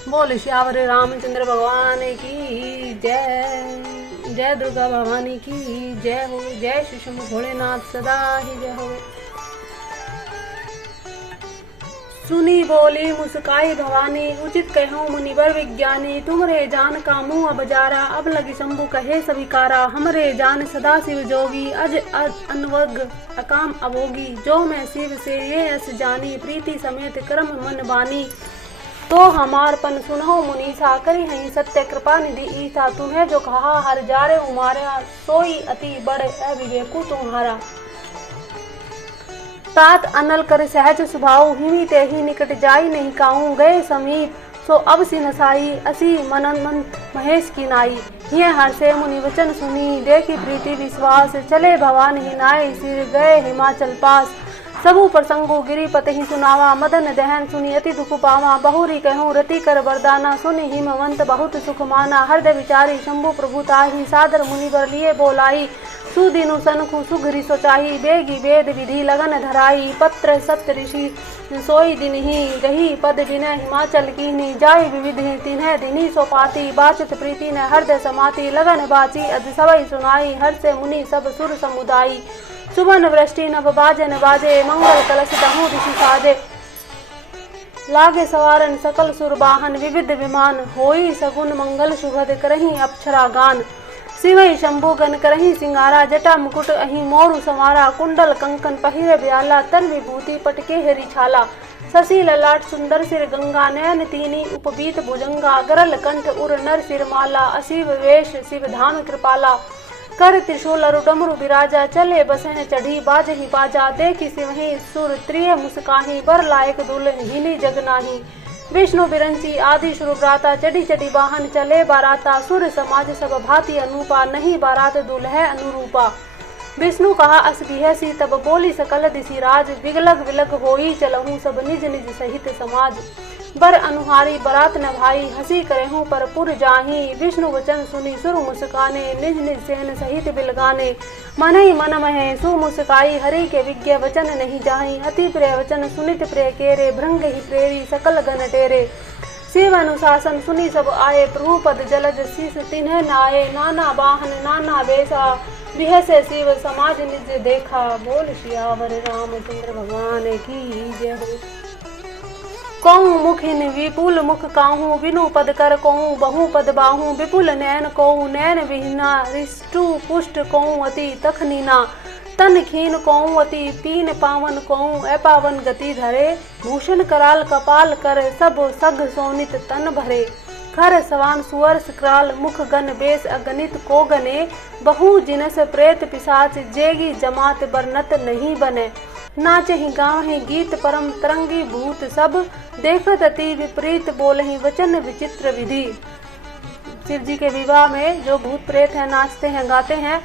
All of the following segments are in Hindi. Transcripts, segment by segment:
बोल श्यावर रामचंद्र भगवान की जय। जय दुर्गा भवानी की जय हो। जय श्री शंभु भोलेनाथ सदा ही जय हो। सुनी बोली मुस्काई भवानी, उचित कहो मुनिवर विज्ञानी। तुमरे जान का मुँह अब जारा, अब लगी शंभु कहे सविकारा। हमरे जान सदा शिव जोगी, अज अनवग अकाम अभोगी। जो मैं शिव से ये अस जानी, प्रीति समेत क्रम मन बानी। तो हमारपन सुनो मुनीसा, करी हई सत्य कृपा निधि ईसा। तुम्हें जो कहा हर जारे उमारा, सोई अति बड़ अविवेकु तुम्हारा। तात अनल कर सहज सुभाऊ, हिमी ते ही निकट जाई नहीं काऊ। गए समीप सो अब सिनसाई, असी मनन मंत महेश की नाई। ये हर से मुनि वचन सुनी, देखी प्रीति विश्वास। चले भवान ही नाय, सिर गए हिमाचल पास। सबु प्रसंगो गिरिपति ही सुनावा, मदन दहन सुनी अति दुख पावा। बहुरी कहूँ रति कर वरदाना, सुनि हिमवंत बहुत सुख माना। हृदय विचारी शंभु प्रभु ताही, सादर मुनिवर लिए बोलाई। सुदिनु सनखु सुघरी सोचाही, बेगी वेद विधि लगन धराई। पत्र सत्य ऋषि सोई दिन ही, गही पद विनय हिमाचल कीनी। जाय विविध तिन्ह दिनी सोपाती, बाचत प्रीति न हृदय समाती। लगन बाची अध सबई सुनाई, हर से मुनि सब सुर समुदायी। सुबन वृष्टि नभ बाजन बाजे, मंगल कलश दहु ऋषि साजे। लागे सवारन सकल सुरबाहन, विविध विमान होई सगुन मंगल। सुभद करही अप्सरा गान, शिवई शंभु गन करही सिंगारा। जटा मुकुट अहि मोरु संवारा, कुंडल कंकन पहिरे ब्याला। तन विभूति पटके हरि छाला, शशि ललाट सुंदर सिर गंगा। नयन तीनी उपबीत भुजंगा, गरल कंठ उर नर सिर माला। असीव वेश शिव धाम कृपाला, कर त्रिशूल अरु डमरु बिराजा। चले बसह चढ़ी बाजहि बाजा, देखी सिवहि सुर त्रिय मुस्काही। बर लायक दुल्हन हिली जग नाही, विष्णु बिरंची आदि शुरु भ्राता। चढ़ी चढ़ी वाहन चले बाराता, सुर समाज सब भांति अनूपा। नहीं बारात दुल्हे अनुरूपा। विष्णु कहा अस बिहसी, तब बोली सकल दिशि राज। विगलग विलग होई चलहूँ, सब निज निज सहित समाज। बर अनुहारी बरात न भाई, हंसी करहूँ पर पुर जाही। विष्णु वचन सुनी सुर मुस्काने, निज निज सेन सहित बिलगाने। मन ही मन महे सु मुस्काई, हरि के विज्ञ वचन नहीं जाही। अति प्रिय वचन सुनित प्रिय केरे, भृंग ही प्रेरी सकल गण टेरे। शिव अनुशासन सुनी सब आए, प्रभु पद जलज शीस तिन्ह नाये। नाना वाहन नाना वेशा, बिहसे शिव समाज निज देखा। बोल सियावर रामचंद्र भगवान की जय हो। कहूँ मुखिन विपुल मुख काहू, बिनु पद कर कहूँ बहु पद बाहू। विपुल नयन कहूँ नयन विहीना, रिष्टु पुष्ट कहूँ अति तखनीना। तन खीन कहूँ अति पीन पावन कहूँ, अपावन गति धरे। भूषण कराल कपाल कर, सब सग सोनित तन भरे। खर सवान सुअर सкраल, मुख गन बेस अगणित को गने। बहु जिनस प्रेत पिशाच, जेगी जमात बरनत नहीं बने। नाचे ही गाँव ही गीत परम तरंगी भूत सब, देखत अति विपरीत बोलहि वचन विचित्र विधि। शिव जी के विवाह में जो भूत प्रेत हैं नाचते हैं गाते हैं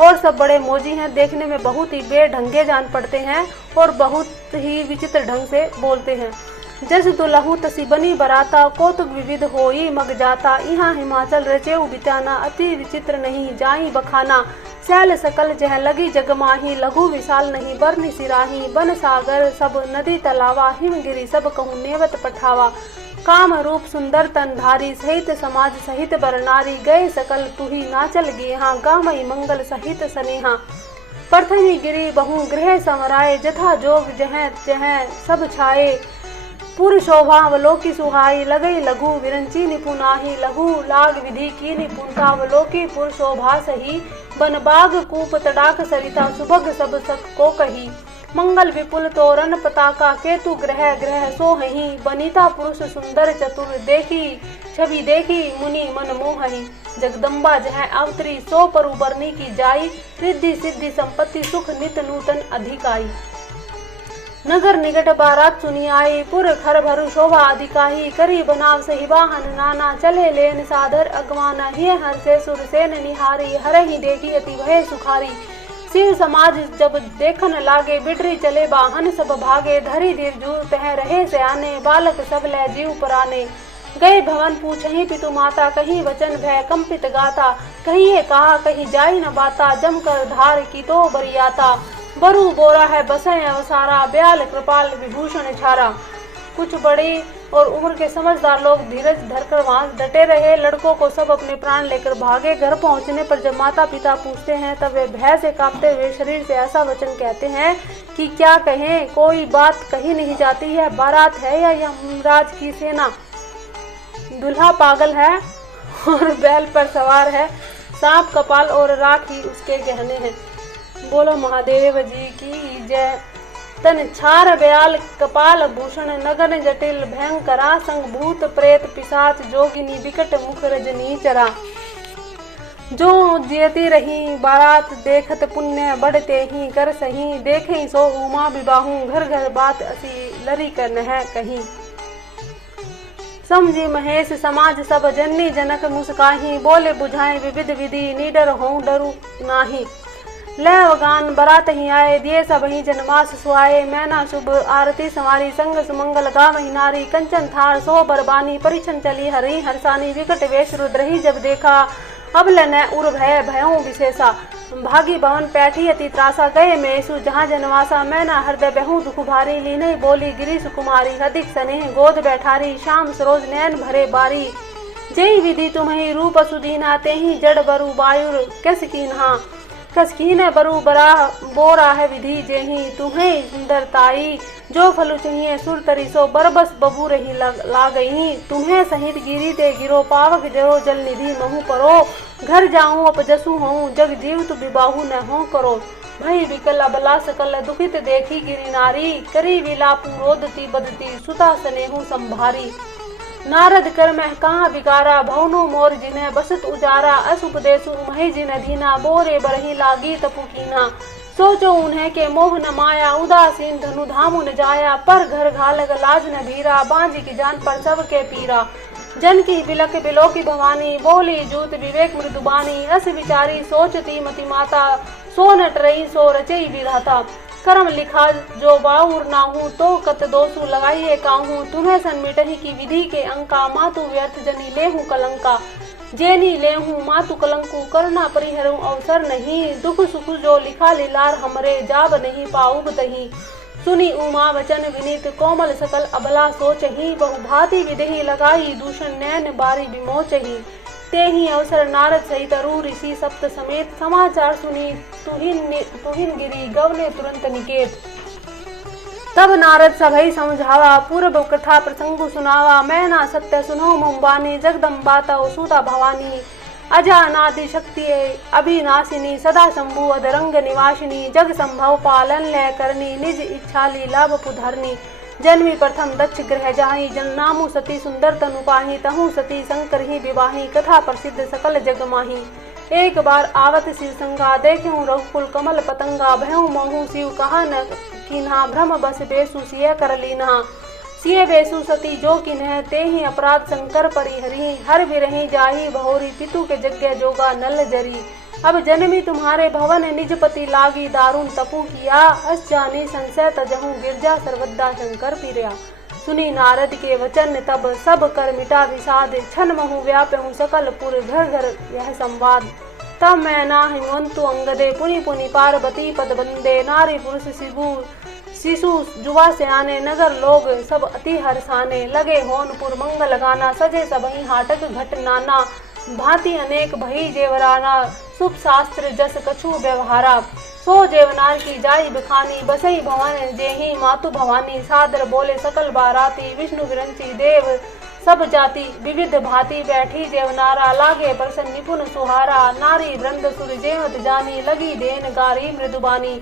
और सब बड़े मौजी हैं, देखने में बहुत ही बेढंगे जान पड़ते हैं और बहुत ही विचित्र ढंग से बोलते हैं। जस दुलहु तसी बनी बराता, कौतुक विविध होई मग जाता। यहाँ हिमाचल रचेऊ बिताना, अति विचित्र नहीं जाई बखाना। शैल सकल जह लगी जगमाही, लघु विशाल नहीं बरनि सिराही। बन सागर सब नदी तलावा, हिमगिरी सब कहूँ नेवत पठावा। काम रूप सुंदर तन धारी, सहित समाज सहित बर नारी। गए सकल तुही नाचल गेहा, गामई मंगल सहित सनेहा। प्रथमी गिरी बहु गृह समराए, जथा जोग जह जह सब छाए। पुर शोभा अवलोकी सुहाई, लगई लघु विरंची निपुनाही। लघु लाग विधि की निपुणता, अवलोकी पुर शोभा सही। बन बाग कूप तड़ाक सरिता, सुभग सब सक को कही। मंगल विपुल तोरण पताका, केतु ग्रह ग्रह सोहही। बनीता पुरुष सुंदर चतुर, देखी छवि देखी मुनि मन मोहही। जगदम्बा जह अवतरी, सो परु बरनी की जाई। रिद्धि सिद्धि संपत्ति सुख नित नूतन अधिकाई। नगर निकट बारात सुनी आई, पुर खर भरु शोभा अधिकाही। करी बनाव सही वाहन नाना, चले लेन सादर अगवाना। हिय हर से सुर सेन निहारी, हर ही देखी अति भय सुखारी। शिव समाज जब देखन लागे, बिडरी चले वाहन सब भागे। धरी धीर जूर तह रहे से आने, बालक सब ले जीव पराने। गए भवन पूछही पितु माता, कहीं वचन भय कंपित गाता। कहिए कहा कहीं जाई न बाता, जमकर धार की तो बरियाता। बरु बोरा है बसय अवसारा, ब्याल कृपाल विभूषण छारा। कुछ बड़ी और उम्र के समझदार लोग धीरज धरकर वहां डटे रहे। लड़कों को सब अपने प्राण लेकर भागे। घर पहुंचने पर जब माता पिता पूछते हैं तब वे भय से कांपते हुए शरीर से ऐसा वचन कहते हैं कि क्या कहें, कोई बात कही नहीं जाती है। बारात है या यमराज की सेना, दूल्हा पागल है और बैल पर सवार है, सांप कपाल और राखी उसके गहने हैं। बोलो महादेव जी की जय। तन छार ब्याल कपाल भूषण नगन जटिल भयंकरा, संग भूत प्रेत पिशाच जोगिनी विकट मुख रजनी चरा। जो जियती रही बारात देखत पुण्य बढ़ते ही कर सही, देखे सो उमा विबाहू घर घर बात असी लरी कर न कहीं। समझी महेश समाज सब जननी जनक मुस्काही, बोले बुझाए विविध विधि निडर हों डरू नाही। लय गान बरात ही आए दिए सब ही जनमास सुहाए, मैना शुभ आरती संवारी संग सुमंगल गावही नारी। कंचन थार सो बरबानी परिछन चली हरि हरसानी, विकट वेश रुद्रही जब देखा अब न उर भय भयों विशेषा। भागी भवन पैठी अति त्रासा गए मेसु जहाँ जनवासा, मैना हृदय बहु दुख भारी लीनई बोली गिरी सुकुमारी। अधिक स्नेह गोद बैठारी शाम सरोज नैन भरे बारी, जय विधि तुम्हें रूप सुदीना तेहि जड़ बरु वायुर कस कीन्हा। कस कीन बरु बरा बोरा है विधि जेहि तुम्हें सुंदरताई, जो फलु चाहिए सुर तरी सो बरबस बबू रही ला गई। तुम्हें सहित गिरी ते गिरो पावक जरो जल निधि महु परो, घर जाऊं अपजसु हूँ जग जीव तु विबाहु न हो करो। भई विकल अबला सकल दुखित देखी गिरी नारी, करी विलापु रोदती बदती सुता स्नेहु संभारी। नारद कर मह कहाँ बिगारा भवनो मोर जिन्हें बसत उजारा, असुपदेशु मही जिन धीना बोरे बरही लागी तपुकीना। सोचो उन्हें के मोह न माया उदासीन धनु धामु न जाया, पर घर घालग लाज न भीरा बांझी की जान पर सबके पीरा। जन की बिलक बिलो की भवानी बोली जूत विवेक मृदुबानी, अस विचारी सोचती मति माता सो नट रही सो रचई विधाता। कर्म लिखा जो बाउर नाहू तो कत दोसु लगाइए काहू, तुम्हें सन्मिटही की विधि के अंका मातु व्यर्थ जनी लेहू कलंका। जेनी लेहू मातु कलंकु करना परिहरु अवसर नहीं, दुख सुख जो लिखा लीलार हमरे जाब नहीं पाऊब तही। सुनी उमा वचन विनीत कोमल सकल अबला सोचही, बहु भांति विधि लगाई दूषण नैन बारी विमोचही। ते ही अवसर नारद सहित अरु ऋषि सप्त समेत, समाचार सुनी तुहिन गिरी गवने तुरंत निकेत। तब नारद सभई समझावा पूर्व कथा प्रसंग सुनावा, मैं ना सत्य सुनो मुंबानी जगदम्बा तव सुता भवानी। अजा अनादि शक्ति अभिनाशिनी सदा शंभु अधरंग निवासिनी, जग संभव पालन लय करनी निज इच्छा लीला बपुधरनी। जन्मी प्रथम दक्ष ग्रह जाही जन नामु सती सुंदर तनु पाही, तहु सती शंकर ही विवाही कथा प्रसिद्ध सकल जग माही। एक बार आवत शिव संगा देखूं रघुकुल कमल पतंगा, भयउ मोहु शिव कहा न कीन्हा भ्रम बस बेसु सिय कर लीन्हा। सिय बेसु सती जो किन्ह ते ही अपराध शंकर परिहरी, हर बिरही जाही बहोरी पितु के यज्ञ जोगा नल जरी। अब जन्मी तुम्हारे भवन निजपति लागी दारुण तपु किया, अस जानी संशय तजहूं गिरजा सर्वदा शंकर पिरया। सुनी नारद के वचन तब सब कर मिटा विषाद, छन महु व्याप्यहु सकल पुर घर घर यह संवाद। तब मैं ना हिमवंतु अंगदे पुनि पुनि पार्वती पद बंदे, नारी पुरुष शिशु जुवा से आने नगर लोग सब अति हर्षाने। लगे होनपुर मंगल गाना सजे सबही हाटक घट नाना, भांति अनेक भई जेवराना शुभ शास्त्र जस कछु व्यवहारा। सो जेवनार की जाई बखानी बसई भवन जेही मातु भवानी, सादर बोले सकल बाराती विष्णु विरंची देव सब जाति विविध भांति बैठी जेवनारा, लागे प्रसन्न निपुण सुहारा। नारी वृंद सुर जेवत जानी लगी देन गारी मृदुबानी,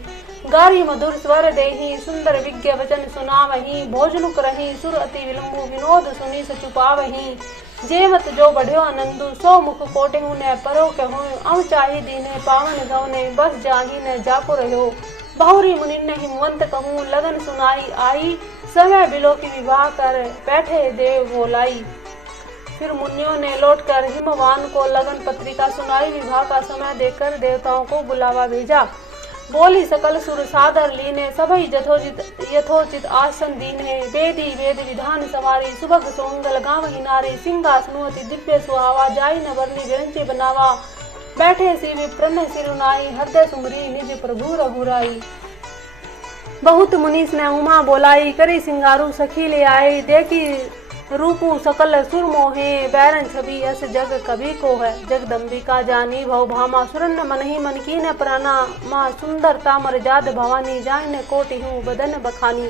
गारी मधुर स्वर देही सुंदर विज्ञ वचन सुनावही। भोजन करही सुर अति विलंबु विनोद सुनी सचुपावही, जेवत जो बढ़ियो आनंदु सो मुख कोटेहु न परो कहूँ। अव चाही दीने पावन गवने बस जाही न जाको रहो, बहुरी मुनि ने हिमवंत कहूँ लगन सुनाई आई। समय बिलो की विवाह कर बैठे देव बोलाई, फिर मुनियों ने लौटकर हिमवान को लगन पत्रिका सुनाई। विवाह का समय देखकर देवताओं को बुलावा भेजा, बोली सकल सुर सादर लीने सभई यथोचित आसन दीने। वेदी वेद विधान सवारी सुभग सोंगल गावही नारी, सिंहासनु अति दिव्य सुहावा जाई न वर्णी विरंची बनावा। बैठे शिव प्रन्न सिरुनाई हृदय सुमरी निज प्रभु रघुराई। बहुत मुनीस ने उमा बोलाई, करी सिंगारू सखी ले आई, देखी रूपू सकल सुर मोहे, बैरन छवि अस जग कवि को है। जगदम्बिका जानी भव भामा, सुरन मन ही मन की न प्राणा, माँ सुंदरता मर जाद भवानी, जान कोटि हूँ बदन बखानी।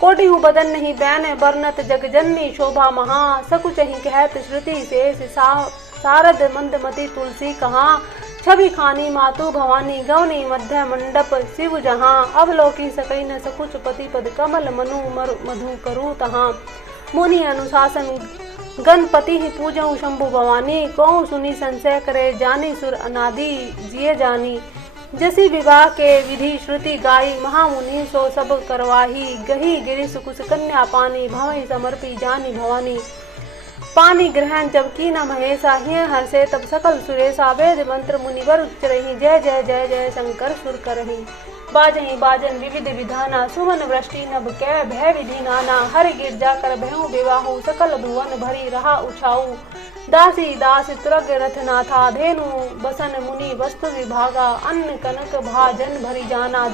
कोटि हूँ बदन नहीं बैन बरनत, जग जननी शोभा महा, सकुच ही कहत श्रुति शेष, सारद मंदमती तुलसी कहाँ। छवि खानी मातु भवानी, गवनी मध्य मंडप शिव जहाँ, अवलोकी सकई न सकुच पति पद, कमल मनु मधु करू तहाँ। मुनि अनुशासन गणपति ही पूजऊ शंभु भवानी, कौन सुनी संशय करे, जानी सुर अनादि जिये जानी। जसी विवाह के विधि श्रुति गाई, महामुनि सो सब करवाही, गही गिरिश कुश कन्या पानी, भवई समर्पी जानी भवानी। पानी ग्रहण जब की न महेशा, हिय हर्षे तब सकल सुरेशा, वेद मंत्र मुनिवर उच्चरहि, जय जय जय जय शंकर सुर करहि। बाजहि बाजन विविध विधाना, सुमन वृष्टि नभ कै भय विधि नाना, हरि गिरजा कर भयउ विवाहु, सकल भुवन भरी रहा उछाऊ। दासी दास तुरग रथ नाथा, धेनु बसन मुनि वस्तु विभागा, अन्न कनक भाजन भरी जाना,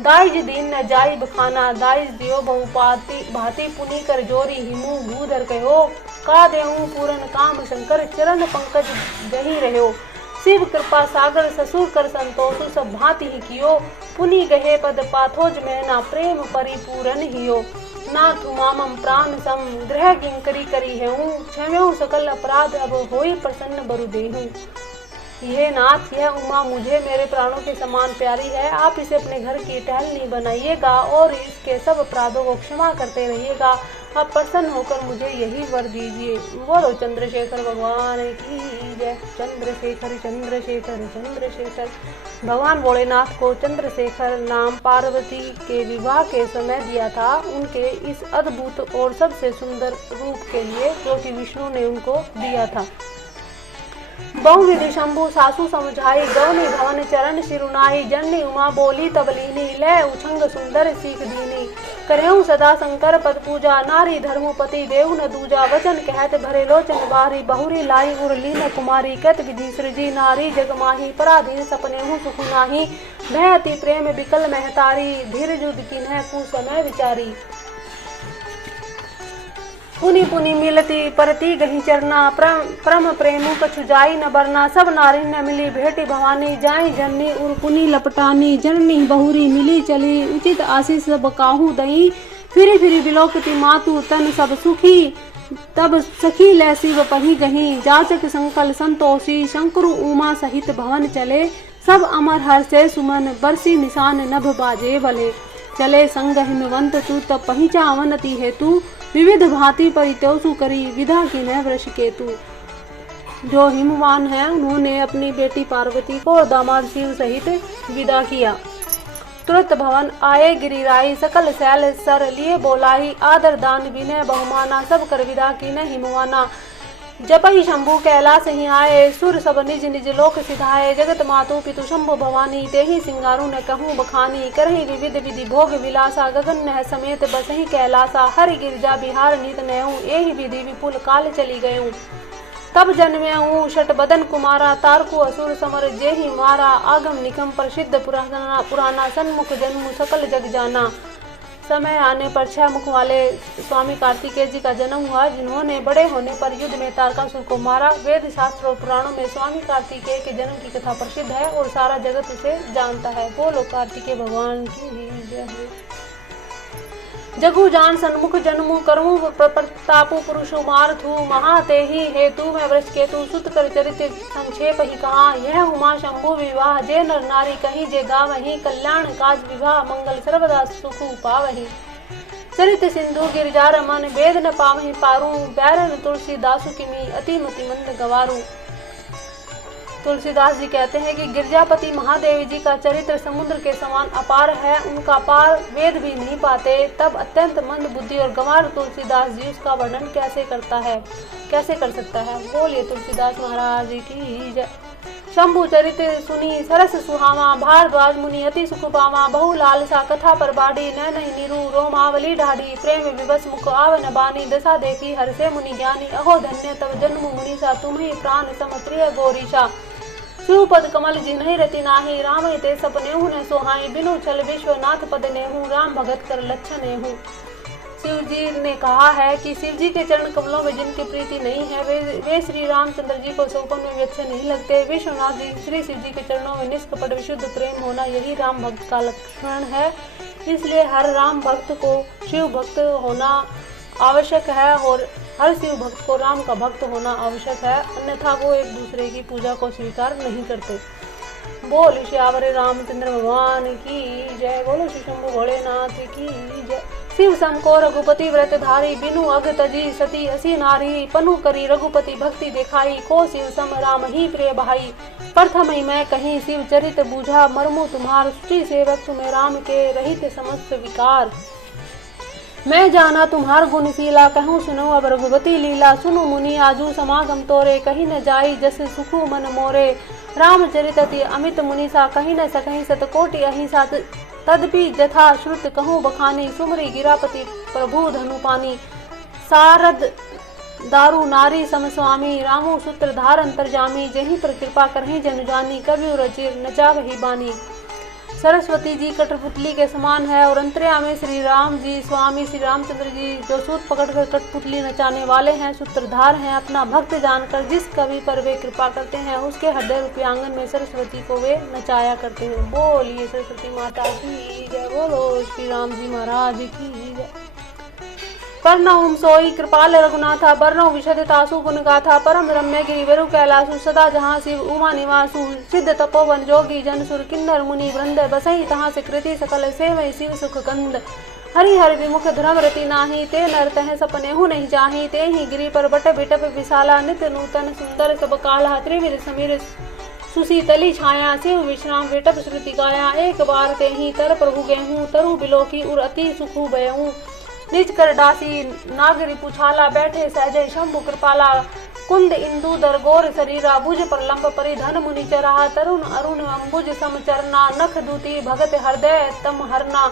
दाइज दीन न जाई बखाना, दाइज दियो बहुपाति भांति, पुनि कर जोरी हिमु भूधर कहो, का देहूँ पूरन काम शंकर, चरण पंकज गही रहो। शिव कृपा सागर ससुर कर संतोषु, सब भांति ही कियो, पुनि गहे पद पाथोज में ना, प्रेम परिपूरन हियो। नाथ मामम प्राण सम, ग्रह किंकरी करी है हूँ, क्षम्यऊ सकल अपराध, अब होई प्रसन्न बरु देहूँ। यह नाथ यह उमा मुझे मेरे प्राणों के समान प्यारी है, आप इसे अपने घर की टहलनी बनाइएगा और इसके सब अपराधों को क्षमा करते रहिएगा। आप प्रसन्न होकर मुझे यही वर दीजिए। बोलो चंद्रशेखर भगवान की जय। चंद्रशेखर चंद्रशेखर चंद्रशेखर। भगवान भोलेनाथ को चंद्रशेखर नाम पार्वती के विवाह के समय दिया था, उनके इस अद्भुत और सबसे सुंदर रूप के लिए जो कि विष्णु ने उनको दिया था। बहुविधि शंभु सासु समझाई, गौनी भवन चरण सिरुनाई, जननी उमा बोली तबलीनी, ले उछंग सुंदर सीख दीनी। करेऊ सदा शंकर पद पूजा, नारी धर्मपति देव न दूजा, वचन कहत भरे लोचन बारी, बहुरी लाई उर्ली न कुमारी, कत विधि सृजी नारी जगमाही, पराधीन सपने हूँ सुख नाही, भय अति प्रेम बिकल महतारी, धीर युद्ध किन्ह कुसमय विचारी। पुनि पुनि मिलती परती गही चरना, परम प्रेमु कछु जाई न बरना, सब नारी न मिली भेटी भवानी, जाई जननी उर पुनि लपटानी, जननी बहुरी मिली चली, उचित आशीष सब काहू दई, फिरी फिरी बिलोकती मातु तन सब सुखी, तब सखी लै शिव पही गही, जाचक संकल संतोषी, शंकरु उमा सहित भवन चले, सब अमर हर्षे सुमन, बरसी निशान नभ बाजे भले, चले संग हिमवंत तू, तब पहुँचा अवनति हेतु, विविध भांति परित्योसु करी, विधा की न वृष केतु। जो हिमवान है उन्होंने अपनी बेटी पार्वती को और दामाद शिव सहित विदा किया। तुरंत भवन आए गिरिराई, सकल शैल सर लिए बोलाई, आदर दान विनय बहुमाना, सब कर विदा की न हिमवाना। जपहि शंभु कैलाश ही आए, सुर सब निज निज लोक सिधाए, जगत मातु पितु शंभु भवानी, तेहि सिंगारू न कहूँ बखानी, करहि विविध विधि भोग विलासा, गगन नह समेत बसहि कैलासा, हरि गिरिजा बिहार नित नयऊँ, एहि विधि विपुल काल चली गयूँ। तब जन्म्यऊँ शट बदन कुमारा, तारकु असुर समर जेहि मारा, आगम निगम प्रसिद्ध पुराना, सन्मुख जन्मु सकल जग जाना। समय आने पर 6 मुख वाले स्वामी कार्तिकेय जी का जन्म हुआ, जिन्होंने बड़े होने पर युद्ध में तारकासुर को मारा। वेद शास्त्र और पुराणों में स्वामी कार्तिकेय के जन्म की कथा प्रसिद्ध है और सारा जगत उसे जानता है। बोलो कार्तिकेय भगवान की जय हो। जगु जान सन्मुख जन्मु, करमु प्रतापु पुरुषु मारथु, महातेहि हेतु में वृष केतु, सुत कर चरित संक्षेप ही कहा, यह उमा शंभु विवाह, जे नर नारी कहीं जे गावहीं, कल्याण काज विवाह, मंगल सर्वदा सुख पावहीं। चरित सिंधु गिरिजा रमन, वेद न पावहीं पारू, बैरन तुलसी दासु किमी, अति मति मंद गवारू। तुलसीदास जी कहते हैं कि गिरजापति महादेव जी का चरित्र समुद्र के समान अपार है, उनका पार वेद भी नहीं पाते। तब अत्यंत मंद बुद्धि और गंवार तुलसीदास जी उसका वर्णन कैसे कर सकता है। बोलिए तुलसीदास महाराज की जय। शंभु चरित्र सुनी सरस सुहावा, भारद्वाज मुनि अति सुख पावा, बहु लालसा कथा पर बाड़ी, नैन निरु रोमावली ढाढ़ी, प्रेम विवश मुख आवन बानी, दशा देखी हर्षे मुनि ज्ञानी, अहो धन्य तब जन्म मुनीसा, तुम्हें प्राण सम प्रिय गौरीशा। शिव पद कमल जिन्हि रति नाही, राम ते सपनेहु न सोहाई, बिनु छल विश्वनाथ पद नेहु, राम भगत कर लक्षण नेहु। शिव जी ने कहा है कि शिव जी के चरण कमलों में जिनकी प्रीति नहीं है वे श्री रामचंद्र जी को स्वप्न में भी अच्छे नहीं लगते। विश्वनाथ जी श्री शिव जी के चरणों में निष्कपट विशुद्ध प्रेम होना यही राम भक्त का लक्षण है। इसलिए हर राम भक्त को शिव भक्त होना आवश्यक है और हर शिव भक्त को राम का भक्त होना आवश्यक है, अन्यथा वो एक दूसरे की पूजा को स्वीकार नहीं करते। बोल श्यावर रामचंद्र भगवान की जय, बोलो श्री शंभु भोलेनाथ की जय। शिव सम को रघुपति व्रत धारी, बिनु अग तजी सती असी नारी, पनु करी रघुपति भक्ति दिखाई, को शिव सम राम ही प्रिय भाई। प्रथम ही मैं कहीं शिव चरित बूझा, मर्मु तुम्हार सुचि सेवक तुम्हें राम के रहित समस्त विकार। मैं जाना तुम्हार गुणशीला, कहूँ सुनो अब रघुपति लीला, सुनु मुनि आजू समागम तोरे, कहीं न जाई जस सुखु मन मोरे। रामचरित अति अमित मुनिसा, कहीं न सकहीं सतकोटि अहिंसा, तदपि जथा श्रुत कहूँ बखानी, सुमरी गिरापति प्रभु धनुपानी। सारद दारू नारी समस्वामी, रामो सूत्रधार अंतर्जामी, जहीं पर कृपा करहीं जन जानी, कवि रचिर नचावही बानी। सरस्वती जी कठपुतली के समान है और अंतर्यामी श्री राम जी स्वामी श्री रामचंद्र जी जो सूत पकड़कर कठपुतली नचाने वाले हैं, सूत्रधार हैं। अपना भक्त जानकर जिस कवि पर वे कृपा करते हैं उसके हृदय रूपी आंगन में सरस्वती को वे नचाया करते हैं। बोलिए सरस्वती माता की जय, बोलो श्री राम जी महाराज की जय। परनहुम सोई कृपाल रघुनाथा, बरनौ विशद तासु गुण गाथा, परम रम्य गिरिवरु कैलासु, सदा जहाँ शिव उमा निवासु, सिद्ध तपोवन जोगी जन सुर, किन्नर मुनि वृंद, बसई तहाँ से कृति सकल सेवई शिव सुख कंद। हरि हरि विमुख धर्म रति नाही, ते नर तह सपनेहु नहीं जाही, ते ही गिरि पर बट बिटप विशाला, नित्य नूतन सुंदर सब काला, त्रिविध समीर सुशीतली छाया, शिव विश्राम विटप श्रुति गाया, एक बार ते ही तर प्रभु गेहूँ, तरु बिलोकी उर अति सुखु बयहूँ। निज कर डासी नागरी पुछाला, बैठे सहजय शंभु कृपाला, कुंद इंदु दर गोर शरीरा, भुज पर लंब परिधन मुनि चरा, तरुण अरुण अम्बुज समचरना, नख दूती भगत हृदय तम हरना,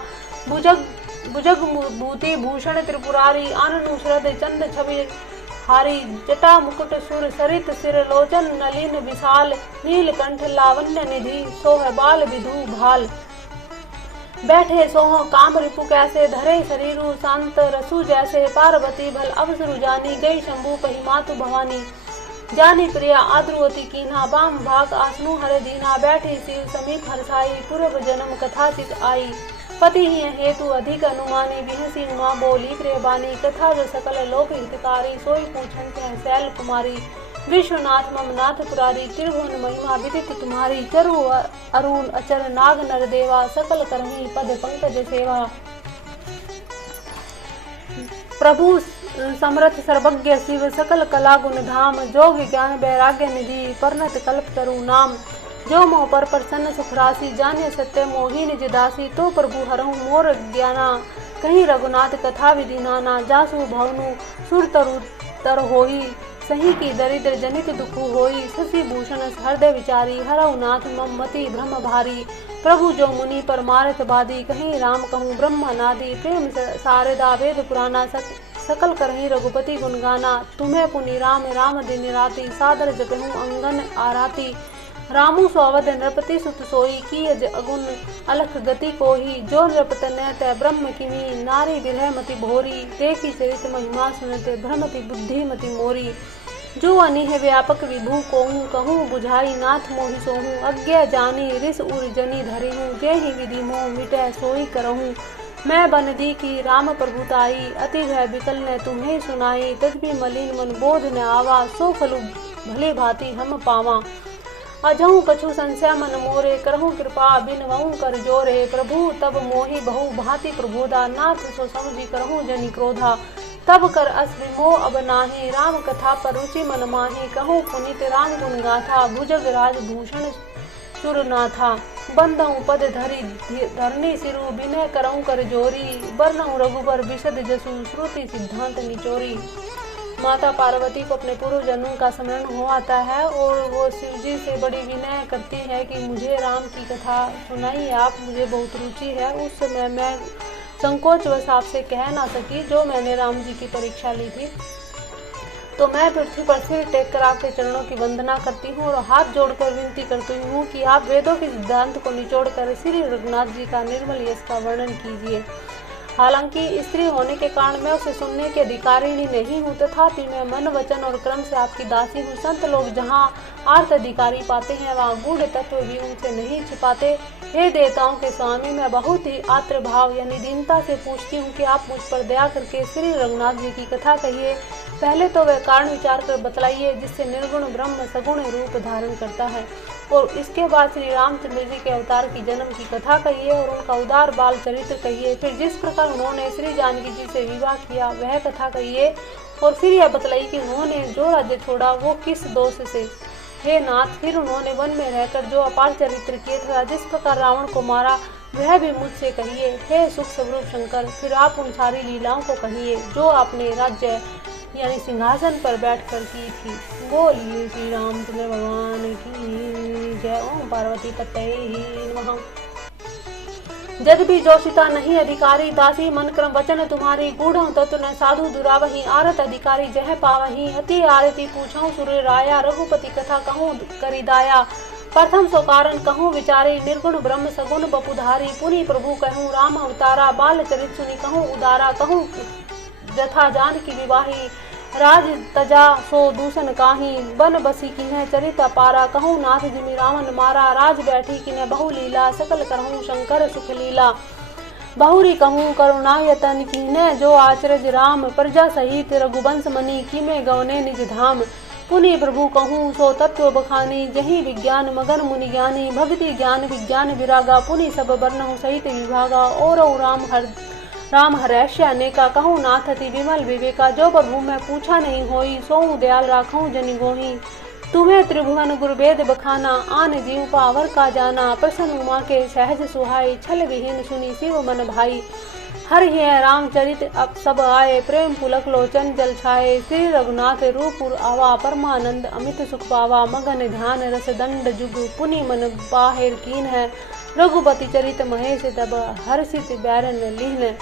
भुजग भूति भूषण त्रिपुरारी, आननु श्रद चंद छवि हारी, जटा मुकुट सुर सरित सिर लोचन, नलिन विशाल नीलकंठ लावण्य निधि, सोह बाल विधु भाल। बैठे सोह काम रिपु कैसे, धरे शरीरु शांत रसु जैसे, पार्वती भल अवसरु जानी, गई शंभु पही मातु भवानी। जानी प्रिया आद्रुवती कीन्हा, बाम भाग आसनु हरे दीना, बैठी शिव समीप हरसाई, पूर्व जन्म कथा चित आई। पति ही हेतु अधिक अनुमानी, बिहसी उमा बोली प्रिय बानी, कथा जो सकल लोक हितकारी, सोई पूछन कह शैल कुमारी। विश्वनाथ मम नाथ पुरारी, त्रिभुवन महिमा विदित तुम्हारी, चरु अरुण अचर नाग नर देवा, सकल करही पद पंकज सेवा। प्रभु समर्थ सर्वज्ञ शिव, सकल कला गुण धाम, जोग ज्ञान वैराग्य निधि, परनत कल्प तरु नाम। जो मोह पर प्रसन्न सुख राशि, जाने सत्य मोहि निज दासी, तो प्रभु हरहु मोर ज्ञाना, कहीं रघुनाथ कथा विधि नाना। जासु भवनु सुर तरु तर होई, सही की दरिद्र जनित दुख होई, शशि भूषण हृदय विचारी, हरऊ नाथ मम मति भ्रम भारी। प्रभु जो मुनि पर मारत बादी, कहीं राम कहूँ ब्रह्म नादी, प्रेम सारदा वेद पुराना, सकल करही रघुपति गुण गाना। तुम्हें पुनि राम राम दिन राति, सादर जपहूँ अंगन आराती। रामू सौवद नृपति सुत सोई, की अज अगुन अलख गति कोही। जो नृपत नैत ब्रह्म किमी, नारी विरह मति भोरी। देखी चरित महिमा सुनते, भ्रमति बुद्धि मति मोरी। जो अनिह व्यापक विभू कोहूँ, कहूँ बुझाई नाथ मोहि सोहूँ। अज्ञा जानी रिस उर जनी धरिहूँ, जेहि विधि मोह मिटै सोई करहूँ। मैं बन दी की राम प्रभुताई, अति भय विकल न तुम्हें सुनाई। तदपि मलिन मन बोध न आवा, सो फलु भले भांति हम पावा। अजहूँ कछु संशय मन मोरे, करहूँ कृपा बिनवऊँ कर जोरे। प्रभु तब मोहि बहु भांति प्रबोधा, नाथ सो समझी करहूँ जनि क्रोधा। तब कर अस विमोह अब नाही, राम कथा पर रुचि मन माही। कहूँ पुनित राम गुण गाथा, भुजग राज भूषण सुरनाथा। बंदहूँ पद धरि धरनी सिरु, बिनय करहूँ कर जोरी। बरनहूँ रघुबर विशद जसु, श्रुति सिद्धांत निचोरी। माता पार्वती को अपने पूर्व जन्म का स्मरण हो आता है और वो शिव जी से बड़ी विनय करती है कि मुझे राम की कथा सुनाइए आप, मुझे बहुत रुचि है। उस समय मैं संकोचवश आपसे कह ना सकी जो मैंने राम जी की परीक्षा ली थी। तो मैं पृथ्वी पर सिर टेक कर आपके चरणों की वंदना करती हूँ और हाथ जोड़कर विनती करती हूँ कि आप वेदों के सिद्धांत को निचोड़ कर श्री रघुनाथ जी का निर्मल यश का वर्णन कीजिए। हालांकि स्त्री होने के कारण मैं उसे सुनने की अधिकारिणी नहीं हूँ, तथापि मैं मन वचन और क्रम से आपकी दासी हूँ। संत लोग जहाँ अर्थ अधिकारी पाते हैं वहाँ गूढ़ तत्व भी उनसे नहीं छिपाते। हे देवताओं के स्वामी, मैं बहुत ही आत्र भाव यानी दीनता से पूछती हूँ कि आप मुझ पर दया करके श्री रघुनाथ जी की कथा कहिए। पहले तो वह कारण विचार कर बतलाइए जिससे निर्गुण ब्रह्म सगुण रूप धारण करता है, और इसके बाद श्री रामचंद्र जी के अवतार की जन्म की कथा कहिए और उनका उदार बाल चरित्र कहिए। फिर जिस प्रकार उन्होंने श्री जानकी जी से विवाह किया वह कथा कहिए, और फिर यह बतलाइए कि उन्होंने जो राज्य छोड़ा वो किस दोष से। हे नाथ, फिर उन्होंने वन में रहकर जो अपार चरित्र किए तथा जिस प्रकार रावण को मारा वह भी मुझसे कहिए। हे सुख स्वरूप शंकर, फिर आप उन सारी लीलाओं को कहिए जो आपने राज्य यानी सिंहासन पर बैठकर की थी। बोलिए श्री रामचंद्र भगवान की जय। ओम पार्वती पतये नमः। जद भी जोशिता नहीं अधिकारी, दासी मन क्रम वचन तुम्हारी। गूढ़ तत्व न साधु दुरावही, आरत अधिकारी जह पावही। अति आरती पूछऊं सुर राया, रघुपति कथा कहूँ करिदाया। प्रथम सो कारण कहूँ विचारी, निर्गुण ब्रह्म सगुण बपुधारी। पुनि प्रभु कहूँ राम अवतारा, बाल चरित सुनि कहूँ उदारा। कहूँ जथा जान की विवाही, राज तजा सो दूषण काही। बन बसी किन्ह चरित अपारा, कहूँ नाथ जिमि रावण मारा। राज बैठी किन्ह बहु लीला, सकल करहूँ शंकर सुख लीला। बहुरी कहूँ करुणायतन किन्ह जो आचरज राम। प्रजा सहित रघुवंश मणि, किमे गवने निज धाम। पुनि प्रभु कहूँ सो तत्व बखानी, जही विज्ञान मगन मुनि ज्ञानी। भक्ति ज्ञान विज्ञान विरागा, पुनि सब वर्णहु सहित विभागा। और राम हरैष्य अनेका, कहूँ नाथ अति विमल विवेका। जो प्रभु मैं पूछा नहीं होई, सोऊं दयाल राखूं जनि गोही। तुम्हें त्रिभुवन गुरुवेद बखाना, आन जीव पावर का जाना। प्रसन्न उमा के सहज सुहाई, छल विहीन सुनी शिव मन भाई। हर ही रामचरित अब सब आए, प्रेम पुलक लोचन जल छाए। श्री रघुनाथ रूप आवा, परमानंद अमित सुख पावा। मगन ध्यान रस दंड जुग, पुनि मन बाहिर कीन है। रघुपति चरित महेश तब, हर्षित बैरन लीन।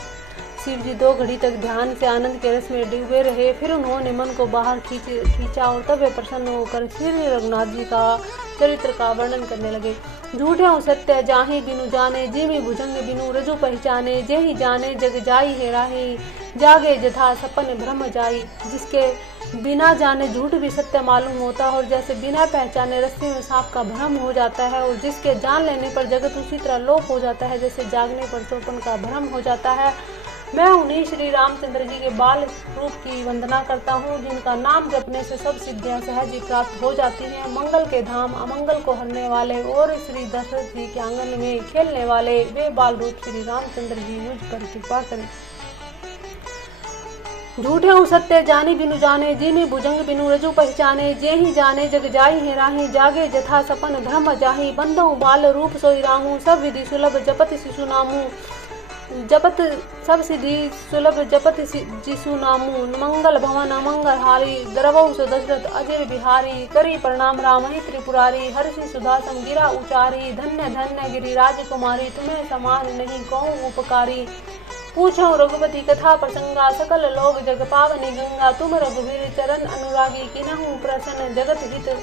शिव जी 2 घड़ी तक ध्यान से आनंद के रस में डूबे रहे। फिर उन्होंने मन को बाहर खींचा और तब वे प्रसन्न होकर श्री रघुनाथ जी का चरित्र का वर्णन करने लगे। झूठे सत्य जाहि बिनु जाने, जिमि भुजंग बिनु रजु पहचाने। जेहि जाने जग जाई है राही, जागे जथा सपन भ्रम जाई। जिसके बिना जाने झूठ भी सत्य मालूम होता है, और जैसे बिना पहचाने रस्सी में सांप का भ्रम हो जाता है। और जिसके जान लेने पर जगत उसी तरह लोप हो जाता है जैसे जागने पर स्वप्न का भ्रम हो जाता है। मैं उन्हीं श्री रामचंद्र जी के बाल रूप की वंदना करता हूँ, जिनका नाम जपने से सब सिद्धियां सहज ही प्राप्त हो जाती हैं। मंगल के धाम, अमंगल को हरने वाले और श्री दशरथ जी के आंगन में खेलने वाले वे बाल रूप श्री रामचंद्र जी मुझ पर कृपा करें। झूठे सत्य जानी बिनु जाने, जिमि भुजंग बिनु रजु पहचाने। जेहि जाने जग जाई है राही, जागे जथा सपन भ्रम जाही। बंदहु बाल रूप सोई रामू, सब विधि सुलभ जपत शिशु नामू। जपत सब सिद्धि सुलभ जपत जिसु नामू। मंगल भवन अमंगल हारी, द्रवौ सो दशरथ अजर बिहारी। करी प्रणाम राम ही त्रिपुरारी, हर्षि सुधा संगिरा उचारी। धन्य धन्य गिरिराज कुमारी, तुम्हें समान नहीं कहूँ उपकारी। पूछो रघुपति कथा प्रसंगा, सकल लोग जग पावनी गंगा। तुम रघुवीर चरण अनुरागी, किन्हु प्रसन्न जगत हित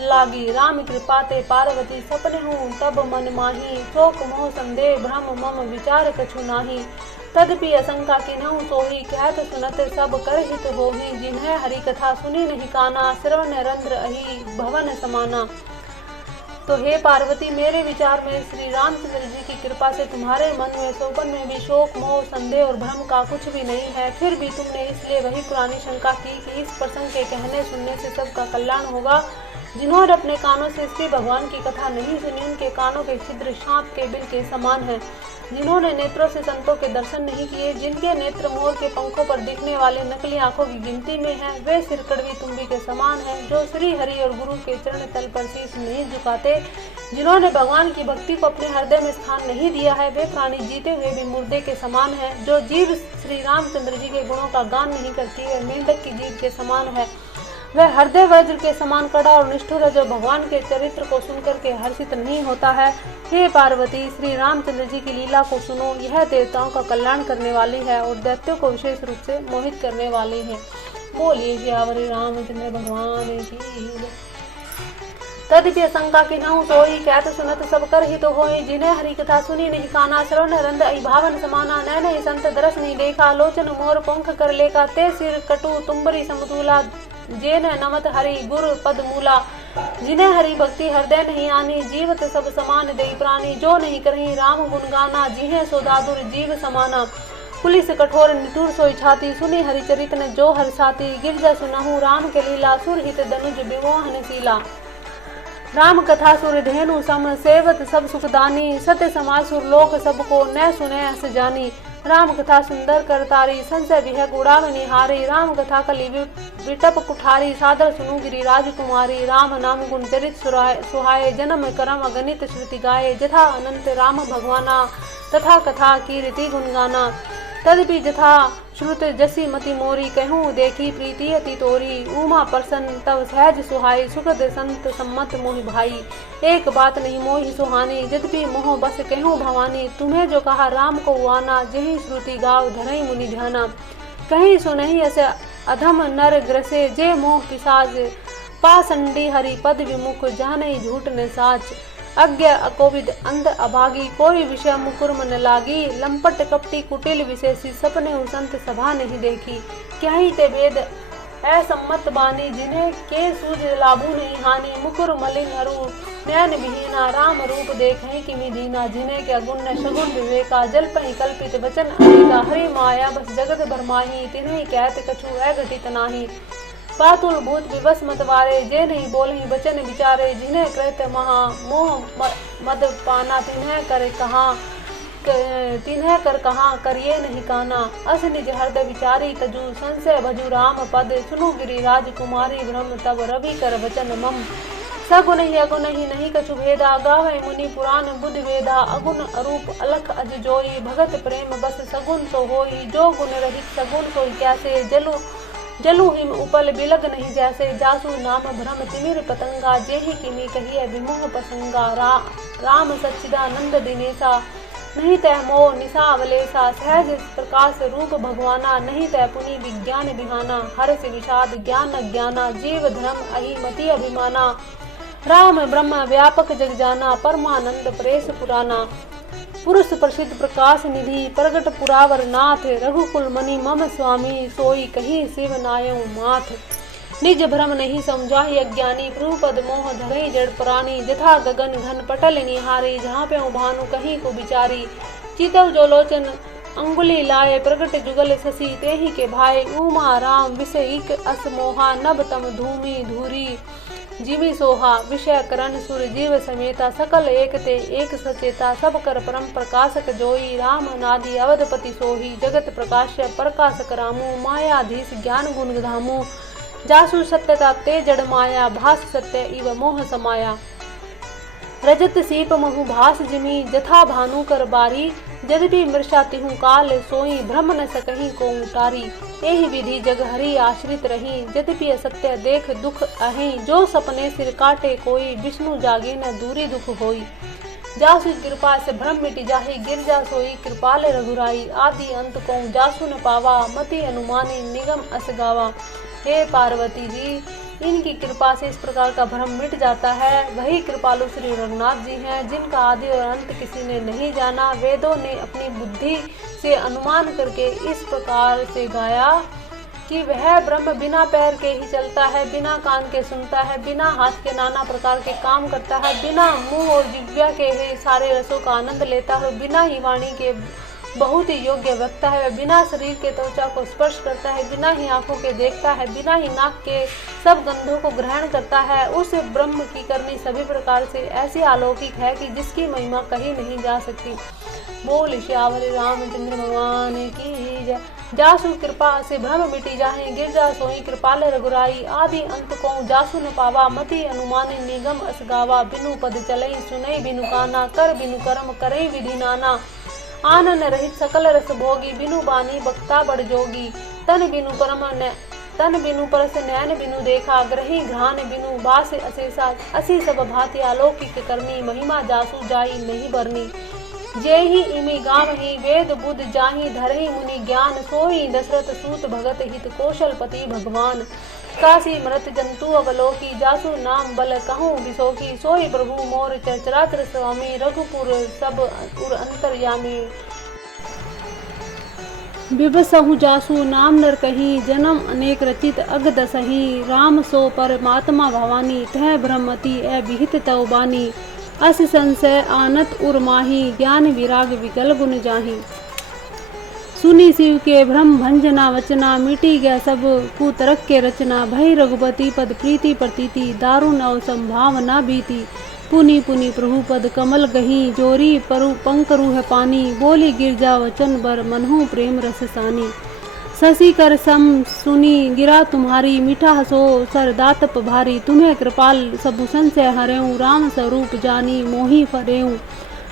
लागी। राम कृपा ते पार्वती, सपने हूँ तब मन माही। शोक मोह संदेह भ्रम मम विचार कछु नाही। तदपि असंका किन्हु सोही, कहत सुनत सब कर हित होही। जिन्हें हरि कथा सुनी नहीं काना, श्रवण रंध्र अहि भवन समाना। तो हे पार्वती, मेरे विचार में श्री रामचंद्र जी की कृपा से तुम्हारे मन में सोपन में भी शोक मोह संदेह और भ्रम का कुछ भी नहीं है। फिर भी तुमने इसलिए वही पुरानी शंका की कि इस प्रसंग के कहने सुनने से सबका कल्याण होगा। जिन्होंने अपने कानों से श्री भगवान की कथा नहीं सुनी, उनके कानों के छिद्र सांप के बिल के समान हैं। जिन्होंने नेत्रों से संतों के दर्शन नहीं किए, जिनके नेत्र मोर के पंखों पर दिखने वाले नकली आंखों की गिनती में हैं, वे सिर कड़वी तुम्बी के समान हैं। जो श्री हरि और गुरु के चरण तल पर शीश नहीं झुकाते, जिन्होंने भगवान की भक्ति को अपने हृदय में स्थान नहीं दिया है, वे प्राणी जीते हुए भी मुर्दे के समान है। जो जीव श्री रामचंद्र जी के गुणों का गान नहीं करती है, मेंढक की जीभ के समान है। वह हृदय वज्र के समान कड़ा और निष्ठुर है, जो भगवान के चरित्र को सुनकर के हर्षित नहीं होता है। हे पार्वती, श्री रामचंद्र जी की लीला को सुनो, यह देवताओं का कल्याण करने वाली है और दैत्यों को विशेष रूप से मोहित करने वाली है। बोलिए सियावर रामचंद्र भगवान की। तद्यपि शंका की नहु सोई, कहत सुनत सब कर ही तो होई। जिन्हें हरि कथा सुनी नहीं काना, श्रवण रंद आई भावन समाना। नैन संत दरस नहीं देखा, लोचन मोर पंख कर लेका। ते सिर कटु तुम्बरी समतूला, जेन नमत हरि गुर पद मूला। जिन्हें हरि भक्ति हृदय नहीं आनी, जीवत सब समान देई प्राणी। जो नहीं करही राम गुण गाना, जिन्हें सो दादुर जीव समाना। पुलिस कठोर निठुर सोई छाती, सुनी हरिचरित न जो हर साथी। गिरजा सुनहु राम के लीला, सुर हित दनुज विमोहन शीला। राम कथा सुर धेनु सम, सेवत सब सुखदानी। सत्य समाज सुर लोक सबको, न सुने अस जानी। राम कथा सुंदर करतारी, संशय विहग उड़ाव निहारी। राम कथा कली विटप कुठारी, सादर सुनु गिरी राजकुमारी। राम नाम गुण चरित सुहाए, जन्म करम अगणित श्रुति गाये। जथा अनंत राम भगवाना, तथा कथा कीर्ति गुण गाना। तदपि जथा श्रुत जसी मति मोरी, कहूँ देखी प्रीति अति तोरी। उमा प्रसन्न तब सहज सुहाई, सुखद संत सम्मत मोहि भाई। एक बात नहीं मोहि सुहानी, यद्यपि मोह बस कहूँ भवानी। तुम्हें जो कहा राम को आना, जेहि श्रुति गाव धरई मुनि ध्याना। कहीं सुनहि अस अधम नर ग्रसे, जे मोह पिशाच। पासंडी हरि पद विमुख, जानई झूठ न साच। अज्ञ अकोविद अंध अभागी, कोई विषय मुकुर्म न लागी। लंपट कपटी कुटिल विशेषी, सपने संत सभा नहीं देखी। क्या ही ते भेद असम्मत बानी, जिन्हें के सूझ लाभू नहीं हानि। मुकुर मलिन अरु नयन विहीना, राम रूप देखहि किमि दीना। जिन्हें के गुण न सगुण विवेका, जल पहि कल्पित वचन अनेका। हरि माया बस जगत भरमाही, तिन्हि कहत कछु अघटित नाही। पातुल भूत विवश मतवारे, जे नहीं बोलहि वचन विचारे। जिन्हें कृत महा मोह मद पाना, तिन्हें कर कहाँ करिए नहीं काना। अस निज हृदय विचारी तजु, संशय भजु राम पद। सुनु गिरि राजकुमारी, भ्रम तब रवि कर वचन मम। सगुन ही अगुन ही नहीं कछु भेदा, गावे मुनि पुराण बुध वेदा। अगुण अरूप अलख अज जोई, भगत प्रेम बस सगुन सो होई। जो गुण रहित सगुन सोई कैसे, जलु हिम उपल बिलग नहीं जैसे। जासु नाम भ्रम तिमिर पतंगा, जेहि किमि कहिए विमोह प्रसंगा। राम सच्चिदानंद दिनेसा, नहीं तह मोह निशा अवलेसा। सहज प्रकाश रूप भगवाना, नहीं तह पुनि विज्ञान बिहाना। हर्ष विषाद ज्ञान अज्ञाना, जीव धर्म अहि मति अभिमाना। राम ब्रह्म व्यापक जग जाना, परमानंद परेश पुराना। पुरुष प्रसिद्ध प्रकाश निधि, प्रगट पुरावर नाथ। रघुकुल मणि मम स्वामी, सोई कहीं शिव नायउ माथ। निज भ्रम नहीं समझाहि अज्ञानी, प्रभु पद मोह धरई जड़ प्राणी। जथा गगन घन पटल निहारी, जहाँ पे भानु कहीं को बिचारी। चितव जो लोचन अंगुली लाए, प्रगट जुगल शशि तेहि के भाई। उमा राम विषयिक अस मोहा, नभ तम धूमि धूरी जीवी सोहा। विषय करण सुर जीव समेता, सकल एक ते एक सचेता। सब कर परम प्रकाशक जोई, राम अनादि अवधपति सोही। जगत प्रकाश्य प्रकाशक रामू, मायाधीश ज्ञान गुण धामू। जासु सत्यता ते जड़ माया, भास सत्य इव मोह समाया। रजत सीप महु भास जिमी, जथा भानु कर बारी। यद्यपि मृषा तिहु काल सोई, भ्रम न सकहीं को उतारी। एहि विधि जग हरि आश्रित रही, यद्यपि असत्य देख दुख अहि। जो सपने सिर काटे कोई, विष्णु जागे न दूरी दुख होई। जासु कृपा से भ्रम मिट जाहि, गिरजा सोई कृपाल रघुराई। आदि अंत को जासु न पावा, मति अनुमानी निगम अस गावा। हे पार्वती जी, इनकी कृपा से इस प्रकार का भ्रम मिट जाता है। वही कृपालु श्री रघुनाथ जी हैं, जिनका आदि और अंत किसी ने नहीं जाना। वेदों ने अपनी बुद्धि से अनुमान करके इस प्रकार से गाया कि वह ब्रह्म बिना पैर के ही चलता है, बिना कान के सुनता है, बिना हाथ के नाना प्रकार के काम करता है, बिना मुंह और जिह्वा के ही सारे रसों का आनंद लेता है, बिना ही वाणी के बहुत ही योग्य वक्ता है, बिना शरीर के त्वचा को स्पर्श करता है, बिना ही आंखों के देखता है, बिना ही नाक के सब गंधों को ग्रहण करता है। उस ब्रह्म की करनी सभी प्रकार से ऐसी अलौकिक है कि जिसकी महिमा कही नहीं जा सकती। बोल श्यावरी रामचंद्र भगवान की जय। जासु कृपा से भ्रम मिटी जाहे, गिरजा सोई कृपाल रघुराई। आदि अंत को जासु न पावा, मति अनुमानी निगम अस गावा। बिनु पद चलई सुनई बिनु काना, कर बिनु कर्म करई विधि नाना। आनन रहित सकल रस भोगी, बिनु बानी बक्ता बड़ जोगी। तन बिनु परस नैन बिनु देखा, ग्रही घ्राण बिनु बास अशेषा। असी सब भांति अलौकिक करनी, महिमा जासु जाई नहीं बरनी। जे ही इमी गावही वेद बुद्ध जाहि धरहि मुनि ज्ञान सोई दशरथ सूत भगत हित कौशलपति भगवान काशी मृत जंतु अवलोकी जासु नाम बल कहूँ बिसोकी सोई प्रभु मोर चराचर स्वामी रघुपुर सब उर अंतर्यामी बिबसहु जासु नाम नर कही जन्म अनेक रचित अग दसही राम सो परमात्मा भवानी तह ब्रह्मति अभिहित तव बानी अस संशय आनत उर्माही ज्ञान विराग विकल गुण जाही सुनी शिव के ब्रह्म भंजना वचना मिटी गया सब कुतरक के रचना भय रघुपति पद प्रीति प्रतीति दारुण अव संभावना बीती पुनि पुनि प्रभु पद कमल गही जोरी परु पंकरु है पानी बोली गिरजा वचन बर मनहु प्रेम रस सानी शशि कर सम सुनी गिरा तुम्हारी मीठा हसो सर दातप भारी तुम्हें कृपाल सबु संशय हरेऊ राम स्वरूप जानी मोहि फरेऊ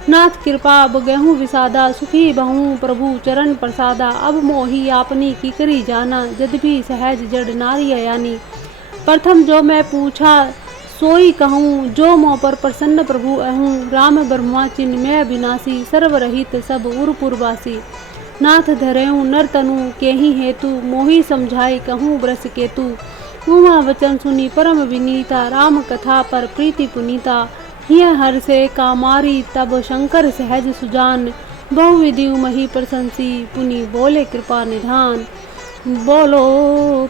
नाथ कृपा अब गेहूँ विसादा सुखी बहु प्रभु चरण प्रसादा अब मोहि आपनी की करी जाना यद्यपि सहज जड़ नारी अयानी प्रथम जो मैं पूछा सोई कहूँ जो मोह पर प्रसन्न प्रभु अहूँ राम ब्रह्मा चिन्मय अविनाशी सर्वरहित सब उर्पुरवासी नाथ धरेऊ नर तनु के ही हेतु मोहि समझाई कहूँ ब्रस केतु उमा वचन सुनी परम विनीता राम कथा पर प्रीति पुनीता हिय हर से कामारी तब शंकर सहज सुजान बहुविधि मही प्रशंसी पुनि बोले कृपा निधान बोलो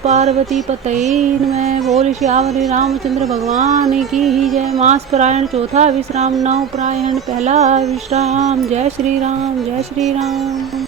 पार्वती पते में बोल श्यावरी रामचंद्र भगवान की ही जय। मास परायण चौथा विश्राम नव प्रायण पहला विश्राम। जय श्री राम जय श्री राम।